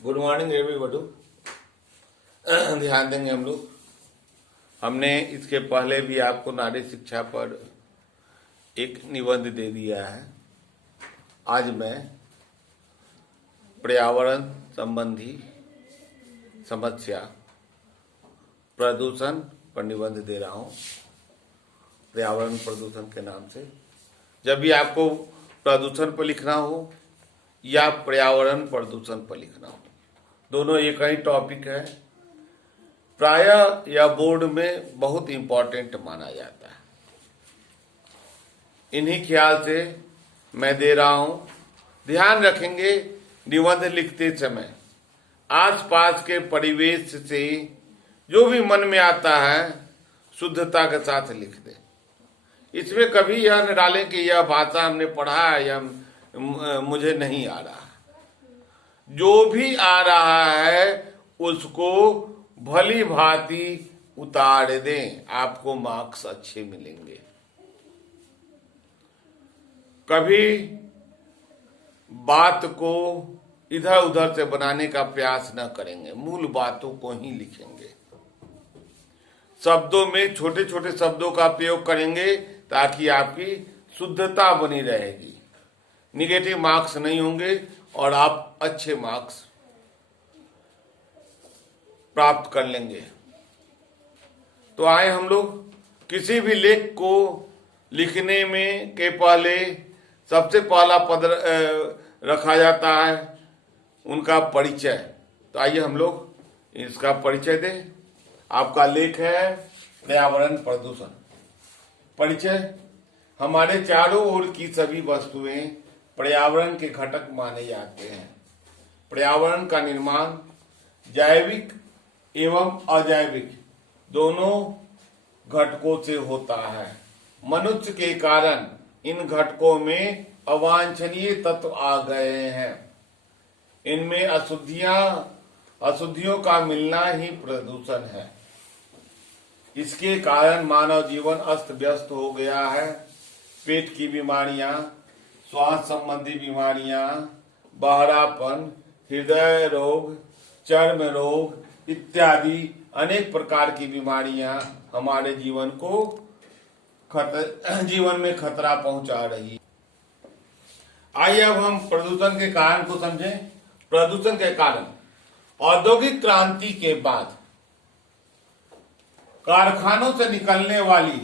Good morning everybody. ध्यान देंगे हम लोग। हमने इसके पहले भी आपको नारी शिक्षा पर एक निबंध दे दिया है। आज मैं पर्यावरण संबंधी समस्या प्रदूषण पर निबंध दे रहा हूँ। पर्यावरण प्रदूषण के नाम से जब भी आपको प्रदूषण पर लिखना हो या पर्यावरण प्रदूषण पर लिखना हो, दोनों एक ही टॉपिक है। प्रायः यह बोर्ड में बहुत इंपॉर्टेंट माना जाता है। इन्हीं ख्याल से मैं दे रहा हूं। ध्यान रखेंगे निबंध लिखते समय आसपास के परिवेश से जो भी मन में आता है शुद्धता के साथ लिख दे। इसमें कभी यह न डालें कि यह भाषा हमने पढ़ा है या मुझे नहीं आ रहा। जो भी आ रहा है उसको भली भांति उतार दें, आपको मार्क्स अच्छे मिलेंगे। कभी बात को इधर उधर से बनाने का प्रयास न करेंगे, मूल बातों को ही लिखेंगे। शब्दों में छोटे छोटे शब्दों का प्रयोग करेंगे ताकि आपकी शुद्धता बनी रहेगी। निगेटिव मार्क्स नहीं होंगे और आप अच्छे मार्क्स प्राप्त कर लेंगे। तो आए हम लोग किसी भी लेख को लिखने में के पहले सबसे पहला पद रखा जाता है उनका परिचय। तो आइए हम लोग इसका परिचय दें। आपका लेख है पर्यावरण प्रदूषण। परिचय: हमारे चारों ओर की सभी वस्तुएं पर्यावरण के घटक माने जाते हैं। पर्यावरण का निर्माण जैविक एवं अजैविक दोनों घटकों से होता है। मनुष्य के कारण इन घटकों में अवांछनीय तत्व आ गए हैं। इनमें अशुद्धियों का मिलना ही प्रदूषण है। इसके कारण मानव जीवन अस्त व्यस्त हो गया है। पेट की बीमारियां, श्वास संबंधी बीमारियां, बहरापन, हृदय रोग, चर्म रोग इत्यादि अनेक प्रकार की बीमारियां हमारे जीवन में खतरा पहुंचा रही। आइए अब हम प्रदूषण के कारण को समझें। प्रदूषण के कारण: औद्योगिक क्रांति के बाद कारखानों से निकलने वाली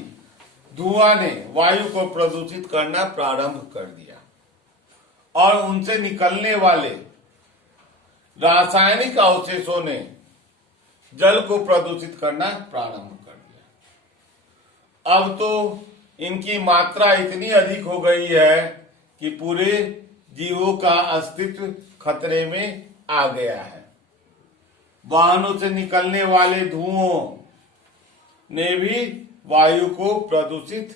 धुआं ने वायु को प्रदूषित करना प्रारंभ कर दिया और उनसे निकलने वाले रासायनिक अवशेषों ने जल को प्रदूषित करना प्रारंभ कर दिया। अब तो इनकी मात्रा इतनी अधिक हो गई है कि पूरे जीवों का अस्तित्व खतरे में आ गया है। वाहनों से निकलने वाले धुओं ने भी वायु को प्रदूषित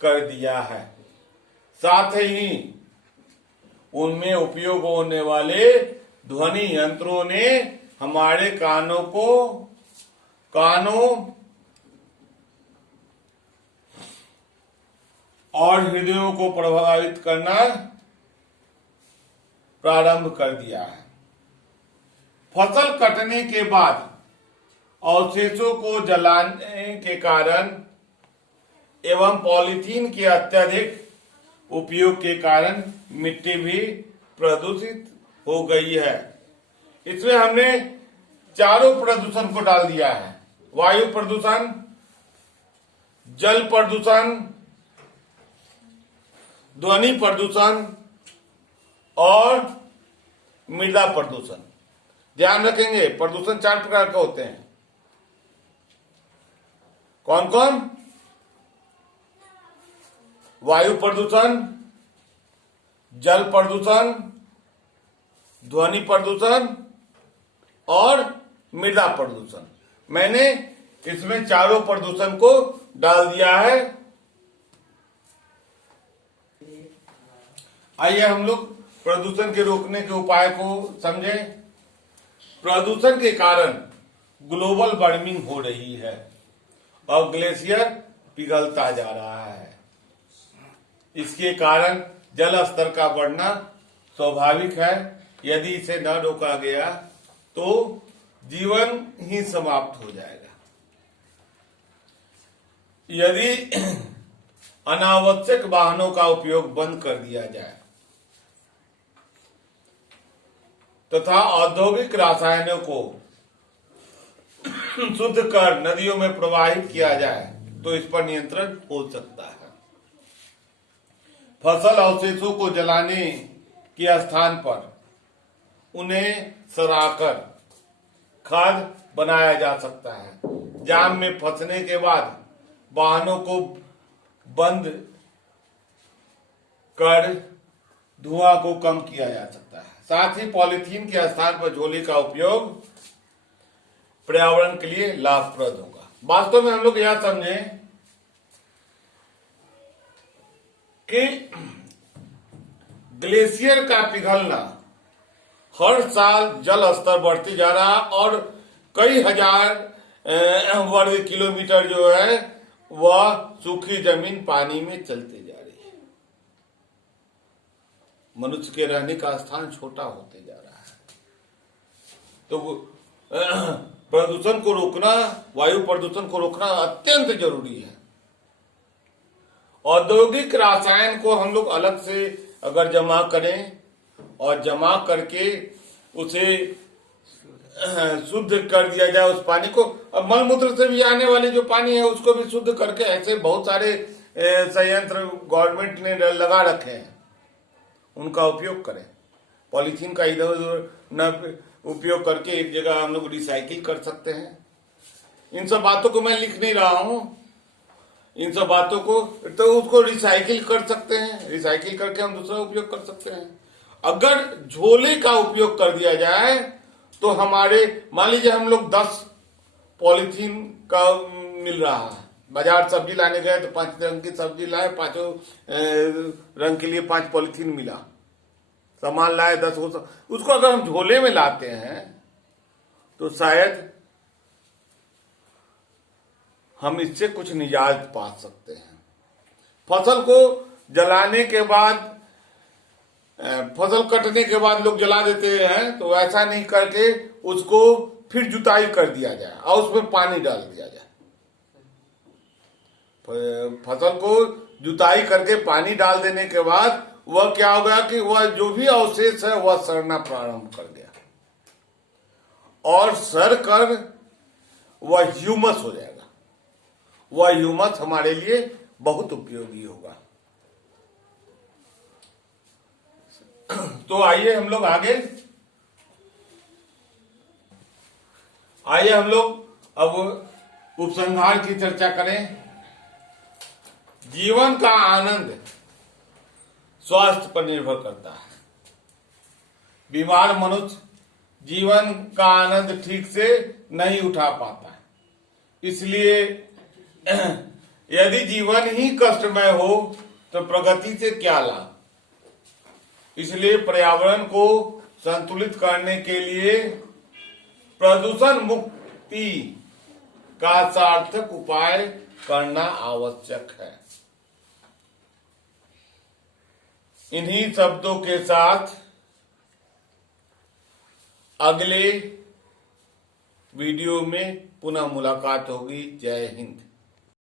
कर दिया है। साथ ही उनमें उपयोग होने वाले ध्वनि यंत्रों ने हमारे कानों और हृदयों को प्रभावित करना प्रारंभ कर दिया है। फसल कटने के बाद अवशेषों को जलाने के कारण एवं पॉलीथीन के अत्यधिक उपयोग के कारण मिट्टी भी प्रदूषित हो गई है। इसमें हमने चारों प्रदूषण को डाल दिया है: वायु प्रदूषण, जल प्रदूषण, ध्वनि प्रदूषण और मृदा प्रदूषण। ध्यान रखेंगे प्रदूषण 4 प्रकार के होते हैं। कौन कौन? वायु प्रदूषण, जल प्रदूषण, ध्वनि प्रदूषण और मृदा प्रदूषण। मैंने इसमें चारों प्रदूषण को डाल दिया है। आइए हम लोग प्रदूषण के रोकने के उपाय को समझें। प्रदूषण के कारण ग्लोबल वार्मिंग हो रही है और ग्लेशियर पिघलता जा रहा है। इसके कारण जल स्तर का बढ़ना स्वाभाविक है। यदि इसे न रोका गया तो जीवन ही समाप्त हो जाएगा। यदि अनावश्यक वाहनों का उपयोग बंद कर दिया जाए तथा औद्योगिक रसायनों को शुद्ध कर नदियों में प्रवाहित किया जाए तो इस पर नियंत्रण हो सकता है। फसल अवशेषों को जलाने के स्थान पर उन्हें सड़ाकर खाद बनाया जा सकता है। जाम में फंसने के बाद वाहनों को बंद कर धुआं को कम किया जा सकता है। साथ ही पॉलीथीन के स्थान पर झोले का उपयोग पर्यावरण के लिए लाभप्रद होगा। वास्तव में हम लोग यह समझें कि ग्लेशियर का पिघलना, हर साल जल स्तर बढ़ते जा रहा और कई हजार वर्ग किलोमीटर जो है वह सूखी जमीन पानी में चलते जा रही है। मनुष्य के रहने का स्थान छोटा होते जा रहा है। तो प्रदूषण को रोकना, वायु प्रदूषण को रोकना अत्यंत जरूरी है। औद्योगिक रसायन को हम लोग अलग से अगर जमा करें और जमा करके उसे शुद्ध कर दिया जाए उस पानी को, अब मलमूत्र से भी आने वाली जो पानी है उसको भी शुद्ध करके, ऐसे बहुत सारे संयंत्र गवर्नमेंट ने लगा रखे हैं, उनका उपयोग करें। पॉलीथीन का इधर उधर न उपयोग करके एक जगह हम लोग रिसाइकिल कर सकते हैं। इन सब बातों को मैं लिख नहीं रहा हूं, इन सब बातों को तो उसको रिसाइकिल कर सकते हैं, रिसाइकिल करके हम दूसरा उपयोग कर सकते हैं। अगर झोले का उपयोग कर दिया जाए तो हमारे, मान लीजिए हम लोग 10 पॉलीथीन का मिल रहा है, बाजार सब्जी लाने गए तो 5 रंग की सब्जी लाए, 5 रंग के लिए 5 पॉलीथीन मिला, सामान लाए 10, उसको अगर हम झोले में लाते हैं तो शायद हम इससे कुछ निजात पा सकते हैं। फसल को जलाने के बाद, फसल कटने के बाद लोग जला देते हैं, तो ऐसा नहीं करके उसको फिर जुताई कर दिया जाए और उसमें पानी डाल दिया जाए। फसल को जुताई करके पानी डाल देने के बाद वह क्या होगा कि वह जो भी अवशेष है वह सड़ना प्रारंभ कर गया और सड़ कर वह ह्यूमस हो जाएगा। वह ह्यूमस हमारे लिए बहुत उपयोगी होगा। तो आइए हम लोग अब उपसंहार की चर्चा करें। जीवन का आनंद स्वास्थ्य पर निर्भर करता है। बीमार मनुष्य जीवन का आनंद ठीक से नहीं उठा पाता है। इसलिए यदि जीवन ही कष्टमय हो तो प्रगति से क्या लाभ। इसलिए पर्यावरण को संतुलित करने के लिए प्रदूषण मुक्ति का सार्थक उपाय करना आवश्यक है। इन्हीं शब्दों के साथ अगले वीडियो में पुनः मुलाकात होगी। जय हिंद।